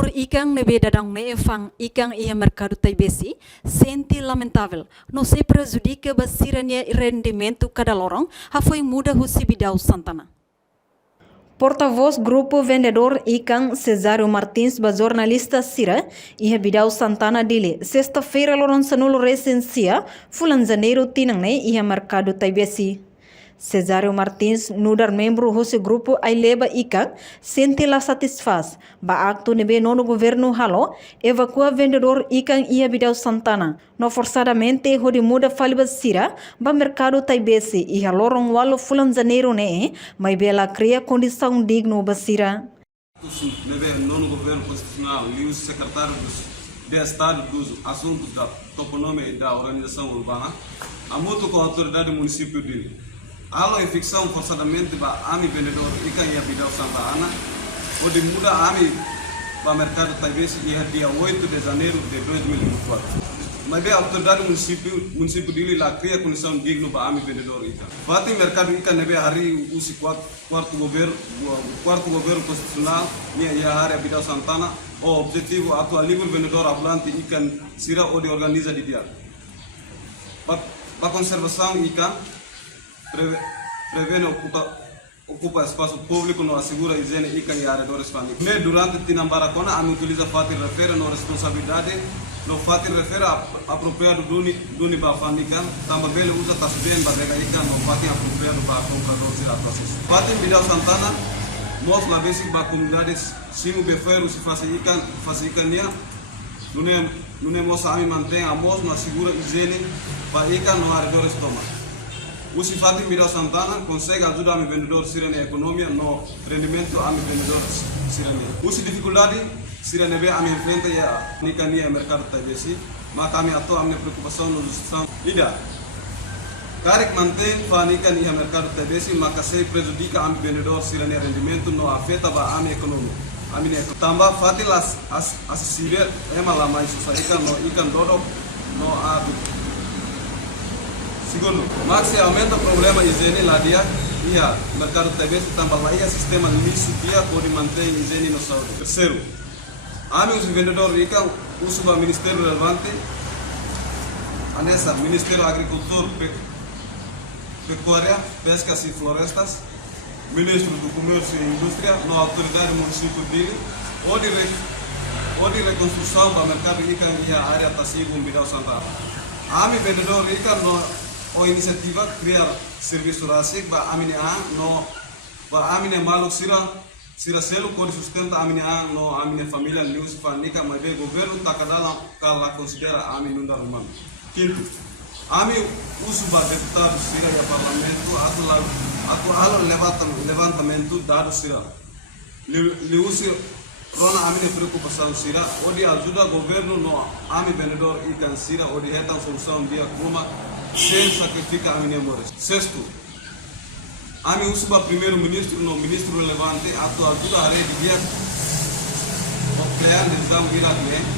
vendedor ikan nebe dadang ne fang ikan ia mercado taibesi sente lamentável. Não se prejudica basirania rendimento cada lorong, foi muda Husibidau Santana. Porta-voz Grupo Vendedor Ikan Cesário Martins, jornalista Sira, e Bidau Santana dele. Sexta-feira, lorong sanulo recensia, fulan janeiro tinang ne ia mercado taibesi. Cesário Martins, nudar membro desse grupo Aileba Ikan, sente la satisfaz. Ba acto nebe nono governo halo, evacua vendedor Ikan ia Bidau Santana. No forçadamente, hodi muda faliba sira, ba mercado taibesi, e halorong walo fulan janeiro ne, mas bela cria condição digno basira. Nebe nono governo constitucional e o secretário de Estado dos Assuntos da Toponomia e da Organização Urbana, a mútua com a autoridade do município dele. Alo ficção forçadamente ba ami vendedor ikan ia Bidau Santana, onde muda ami ba mercado taibesi dia 8 de janeiro de 2024. Mas a autoridade do município dele lá cria condição digna ba ami vendedor ikan. Bate mercado ikan nebe hari usi quarto governo constitucional ia área Bidau Santana, o objetivo atual livre vendedor ambulante ikan sira onde organiza di dia. Ba conservação ikan prevene ocupa espaço público, não assegura higiene ikan e arredores família. Mas durante Tinambaracona, a utiliza fato refere na responsabilidade, no fato refere apropriado do bafandika, também usa tasbih barrega ikan no fato apropriado para comprador de atuações. Fato Bidau Santana, nós na vez ba comunidades simu beferu se faz ikan nia, não é moça ami mantém a moça não assegura higiene para ikan no arredores toma. O Sifati Bidau Santana consegue ajudar o vendedor sirene a economia no rendimento a vendedor sirene. O dificuldade sirene be a enfrenta a nicania mercado taibesi, mas kami atau a minha preocupação no justiça. Ida, Karek mantém fanica nia mercado taibesi, mas se prejudica a vendedor sirene a rendimento no afeta ba a minha economia. A minha também fatil acessível é malamai susah ikan dodo no adu. Segundo, mas se aumenta o problema higiene lá dia, ia mercado taibesi também lá ia sistema liso dia pode manter higiene no saúde. Terceiro, os vendedores ikan usa o ministério relevante, anessa Ministério da Agricultura, Pecuária, Pescas e Florestas, Ministro do Comércio e Indústria, na autoridade do município dele, ou de reconstrução do mercado ikan e a área Tassigo Bidau Santana. Vendedor ikan no o inisiativa criar serviço rasik ba amine malu sira selo kode sustenta amine no amine família news fanika mas be governo takadala kala considera amine nunda rumam. Quinto, uso ba deputado sira ya parlamento atu levantamento dado sira li usi rona amine preocupação sira odi ajuda governo no vendedor ikan sira odi reta solução dia kuma sem sacrificar a minha memória. Sexto, usa o primeiro-ministro, no ministro relevante, ajuda a rede de criar decisão iradiante,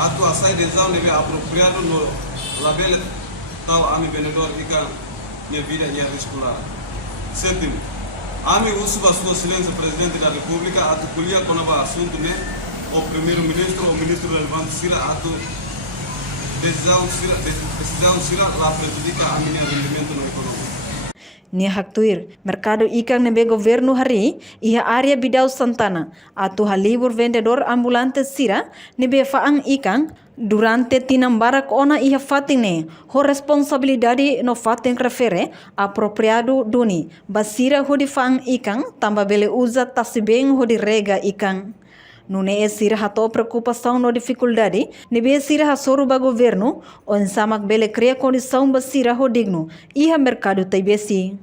a sair decisão deve apropriado no label tal vendedor ikan minha vida e a escolar. Sétimo, usa a sua silêncio presidente da República, colher com o assunto o primeiro-ministro, o ministro relevante, sira decisão sira lá prejudica a minha rendimento no econômico. Nia haktuir, mercado ikan nebe governo hari, ia área Bidau Santana, atu halibur vendedor ambulante sira, nebe faang ikan, durante tinambarak ona ia fatine, ho responsabilidade no fatin refere, apropriado duni, basira hodi faang ikan, tamba bele usa tasibeng hodi rega ikan. Nune sira hato preocupação no dificuldade, nebe sira hasoru ba governo, on samak bele cria condição ba sira ho digno, iha mercado taibesi.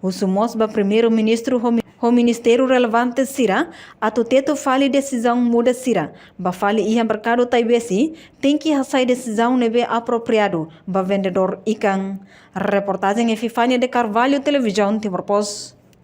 Usumos ba primeiro-ministro ho ministério relevante sira, atu teto fale decisão muda sira, ba fale iha mercado taibesi, tem que hasai decisão nebe apropriado, ba vendedor ikan. Reportagem Efifânia de Carvalho, Televisão Timor Post.